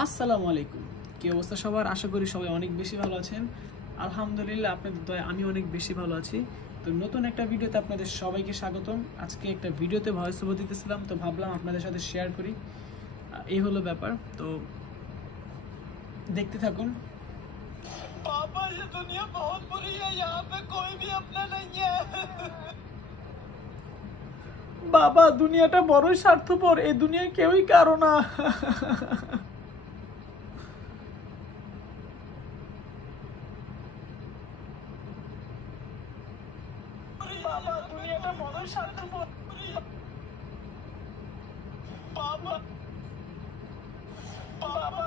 আসসালামু আলাইকুম। কি অবস্থা সবার? আশা করি সবাই অনেক বেশি ভালো আছেন। আলহামদুলিল্লাহ, আপনাদের দয়ায় আমি অনেক বেশি ভালো আছি। তো নতুন একটা ভিডিওতে আপনাদের সবাইকে স্বাগতম। আজকে একটা ভিডিওতে ভয়েস ওভার দিতেছিলাম, তো ভাবলাম আপনাদের সাথে শেয়ার করি। এই হলো ব্যাপার। তো দেখতে থাকুন। पापा ये दुनिया बहुत बुरी है, यहाँ पे कोई भी अपना नहीं है। বাবা, দুনিয়াটা বড়ই স্বার্থপর, এই দুনিয়ায় কেউই কারো না। पापा दुनियाটা বড়ই স্বার্থপর। पापा पापा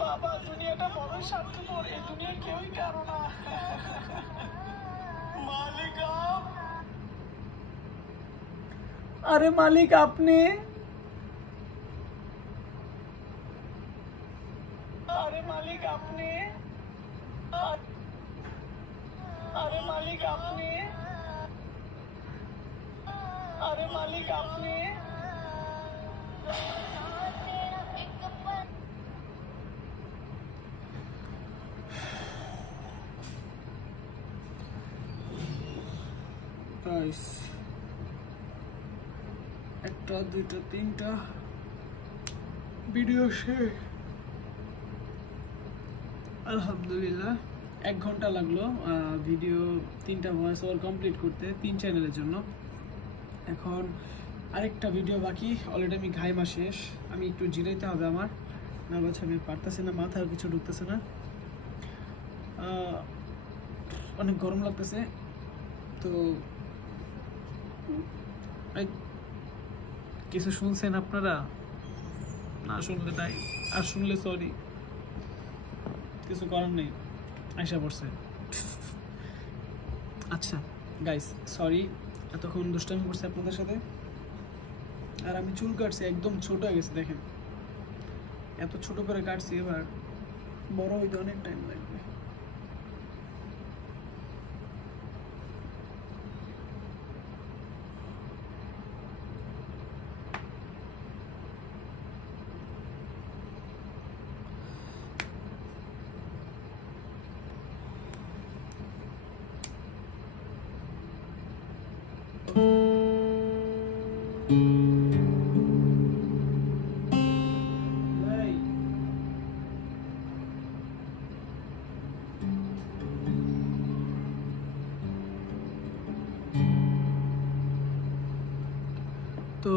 बाबा दुनियाটা বড়ই স্বার্থপর, এই দুনিয়ায় কেউই কারো না। মালিক আপ। আরে মালিক আপনি? अरे मालिक आपने अरे मालिक आपने अरे मालिक आपने গাইস, একটা দুইটা তিনটা ভিডিও শেষ। আলহামদুলিল্লাহ 1 ঘন্টা লাগলো ভিডিও 3টা ভয়েস ওভার কমপ্লিট করতে, 3 চ্যানেলের জন্য। এখন আরেকটা ভিডিও বাকি। অলরেডি আমি ঘাইমা শেষ, আমি একটু জিরাইতে হবে আমার, না বাচ্চা আমি পারতেছি না, মাথায় কিছু ঢুকতেছে না, অনেক গরম লাগতেছে। তো কিছু শুনছেন আপনারা? না শুনলে তাই, আর শুনলে সরি, কিছু করার নেই, আশা পড়ছে। আচ্ছা গাইস, সরি এতক্ষণ দুষ্টামি করছে আপনাদের সাথে। আর আমি চুল কাটছি, একদম ছোট হয়ে গেছে, দেখেন এত ছোট করে কাটছি, এবার বড় হইতে অনেক টাইম লাগবে। তো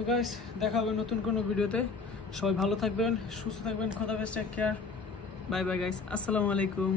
তো গাইস, দেখা হবে নতুন কোনো ভিডিওতে। সবাই ভালো থাকবেন, সুস্থ থাকবেন, খোদা হাফেজ, take care, bye bye guys, আসসালামু আলাইকুম।